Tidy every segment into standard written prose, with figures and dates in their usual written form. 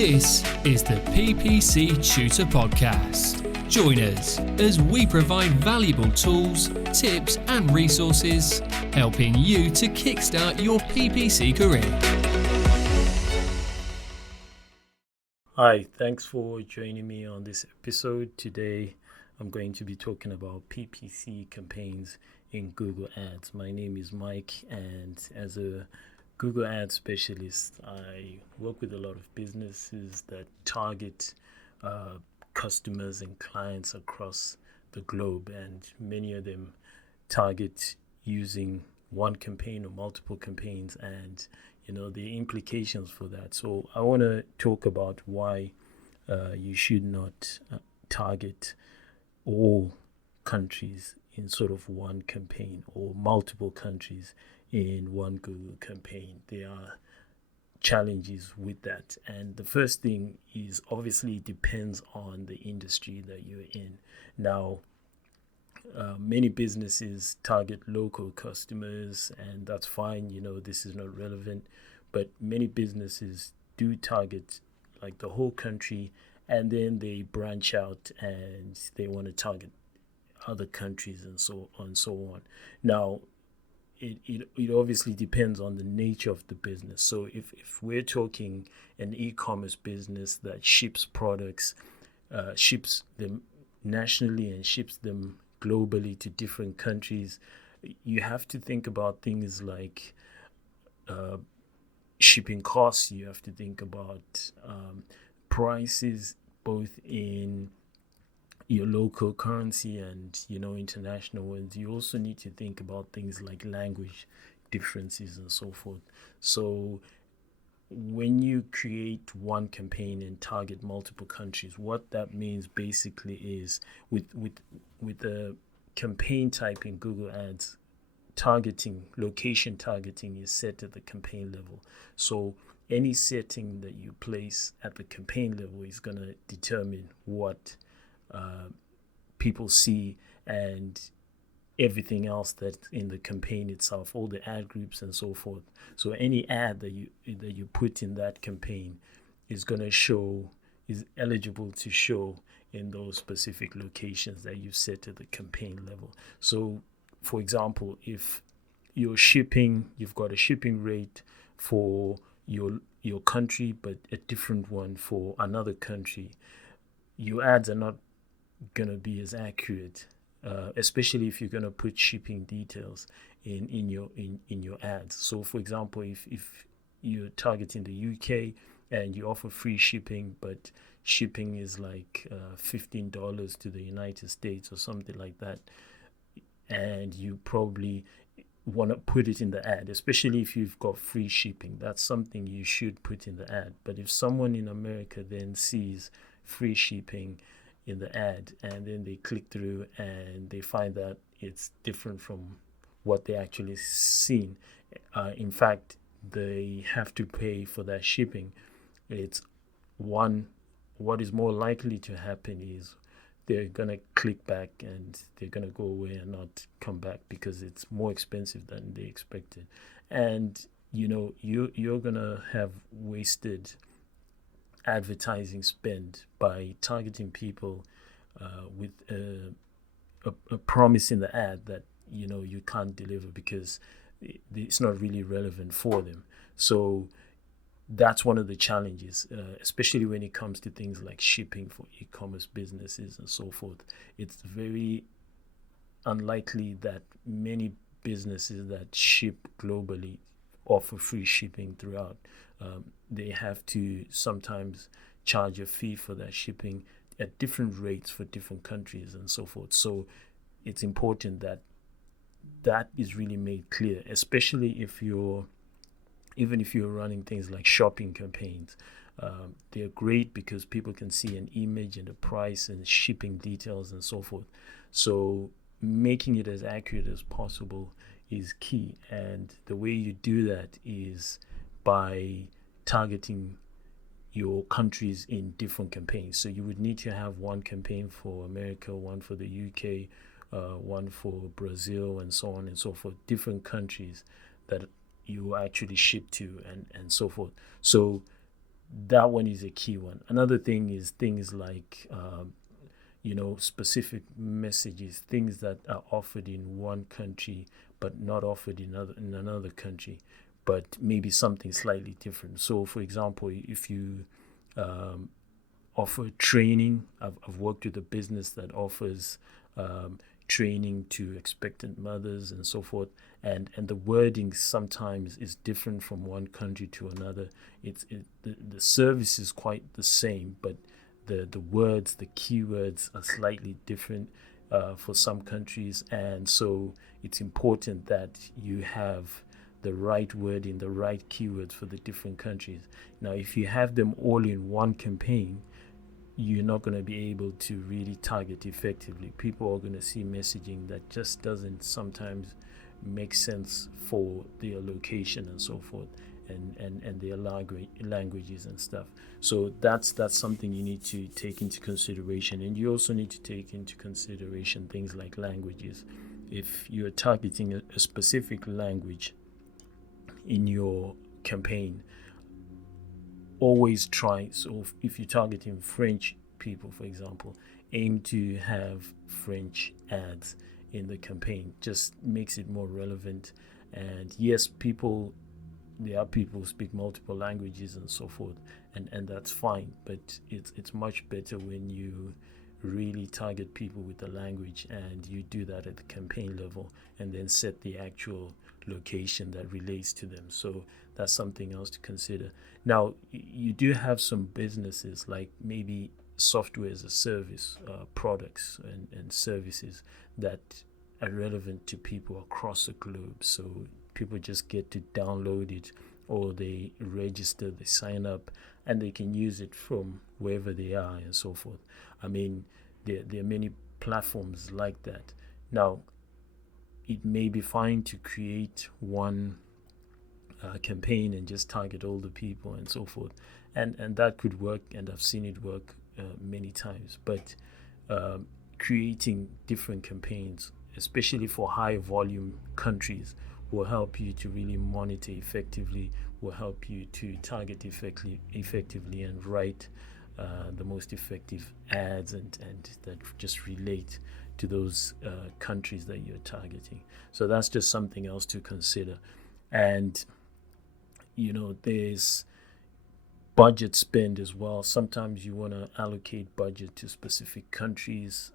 This is the PPC Tutor Podcast. Join us as we provide valuable tools, tips and resources, helping you to kickstart your PPC career. Hi, thanks for joining me on this episode. Today, I'm going to be talking about PPC campaigns in Google Ads. My name is Mike, and as a Google Ads specialist, I work with a lot of businesses that target customers and clients across the globe, and many of them target using one campaign or multiple campaigns, and the implications for that. So I want to talk about why you should not target all countries in sort of one campaign or multiple countries in one Google campaign. There are challenges with that. And the first thing is, obviously it depends on the industry that you're in. Now, many businesses target local customers, and that's fine. This is not relevant, but many businesses do target like the whole country, and then they branch out and they want to target other countries and so on. Now, it obviously depends on the nature of the business. So if we're talking an e-commerce business that ships products, ships them nationally and ships them globally to different countries, you have to think about things like shipping costs. You have to think about prices, both in your local currency and international ones. You also need to think about things like language differences and so forth. So when you create one campaign and target multiple countries, what that means basically is with the campaign type in Google Ads, location targeting is set at the campaign level. So any setting that you place at the campaign level is going to determine what people see, and everything else that's in the campaign itself, all the ad groups and so forth. So any ad that you put in that campaign is eligible to show in those specific locations that you set at the campaign level. So for example, if you've got a shipping rate for your country but a different one for another country, your ads are not going to be as accurate, especially if you're going to put shipping details in your ads. So for example, if you're targeting the UK and you offer free shipping, but shipping is like $15 to the United States or something like that, and you probably want to put it in the ad, especially if you've got free shipping, that's something you should put in the ad. But if someone in America then sees free shipping in the ad, and then they click through and they find that it's different from what they actually seen, in fact they have to pay for that shipping, what is more likely to happen is they're gonna click back and they're gonna go away and not come back because it's more expensive than they expected. And you're gonna have wasted advertising spend by targeting people with a promise in the ad that you can't deliver because it's not really relevant for them. So that's one of the challenges, especially when it comes to things like shipping for e-commerce businesses and so forth. It's very unlikely that many businesses that ship globally offer free shipping throughout. They have to sometimes charge a fee for that shipping at different rates for different countries and so forth. So it's important that is really made clear, especially if you're running things like shopping campaigns. They're great because people can see an image and a price and shipping details and so forth. So making it as accurate as possible is key, and the way you do that is by targeting your countries in different campaigns. So you would need to have one campaign for America, one for the UK, one for Brazil, and so on and so forth, different countries that you actually ship to and so forth. So that one is a key one. Another thing is things like specific messages, things that are offered in one country but not offered in another country, but maybe something slightly different. So, for example, if you offer training, I've worked with a business that offers training to expectant mothers and so forth, and the wording sometimes is different from one country to another. The service is quite the same, but the words, the keywords are slightly different for some countries, and so it's important that you have the right wording, the right keywords for the different countries. Now, if you have them all in one campaign, you're not going to be able to really target effectively. People are going to see messaging that just doesn't sometimes make sense for their location and so forth, and their languages and stuff. So that's something you need to take into consideration. And you also need to take into consideration things like languages. If you're targeting a specific language in your campaign, always try, so if you're targeting French people, for example, aim to have French ads in the campaign. Just makes it more relevant. And yes, there are people who speak multiple languages and so forth, and that's fine, but it's much better when you really target people with the language, and you do that at the campaign level and then set the actual location that relates to them. So that's something else to consider. Now, you do have some businesses like maybe software as a service, products and services that are relevant to people across the globe. So people just get to download it, or they register, they sign up, and they can use it from wherever they are and so forth. I mean, there are many platforms like that. Now, it may be fine to create one campaign and just target all the people and so forth, and that could work, and I've seen it work many times. But creating different campaigns, especially for high volume countries, will help you to really monitor effectively, will help you to target effectively and write the most effective ads and that just relate to those countries that you're targeting. So that's just something else to consider. And there's budget spend as well. Sometimes you want to allocate budget to specific countries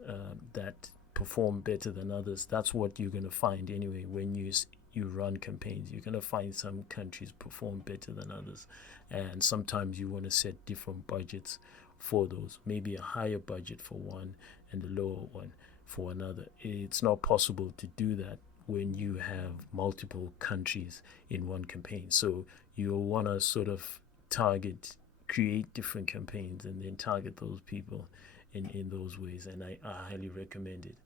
that perform better than others. That's what you're going to find anyway when you run campaigns. You're going to find some countries perform better than others, and sometimes you want to set different budgets for those, maybe a higher budget for one and a lower one for another. It's not possible to do that when you have multiple countries in one campaign. So you'll want to sort of create different campaigns and then target those people in those ways, and I highly recommend it.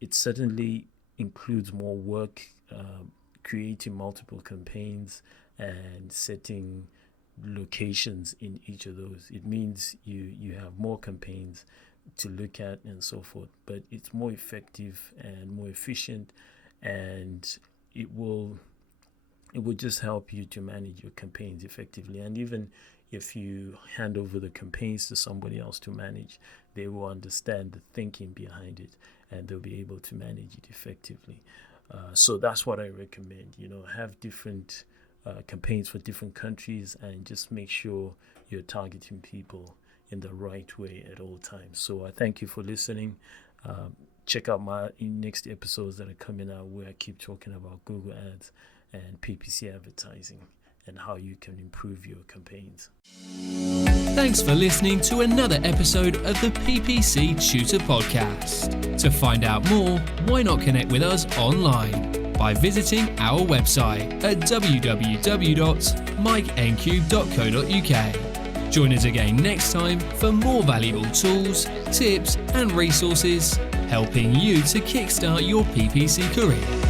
It certainly includes more work, creating multiple campaigns and setting locations in each of those. It means you have more campaigns to look at and so forth, but it's more effective and more efficient, and it will just help you to manage your campaigns effectively. And even if you hand over the campaigns to somebody else to manage, they will understand the thinking behind it, and they'll be able to manage it effectively. So that's what I recommend. Have different campaigns for different countries, and just make sure you're targeting people in the right way at all times. So I thank you for listening. Check out my next episodes that are coming out, where I keep talking about Google Ads and PPC advertising and how you can improve your campaigns. Thanks for listening to another episode of the PPC Tutor Podcast. To find out more, why not connect with us online by visiting our website at www.mikencube.co.uk. Join us again next time for more valuable tools, tips and resources helping you to kickstart your PPC career.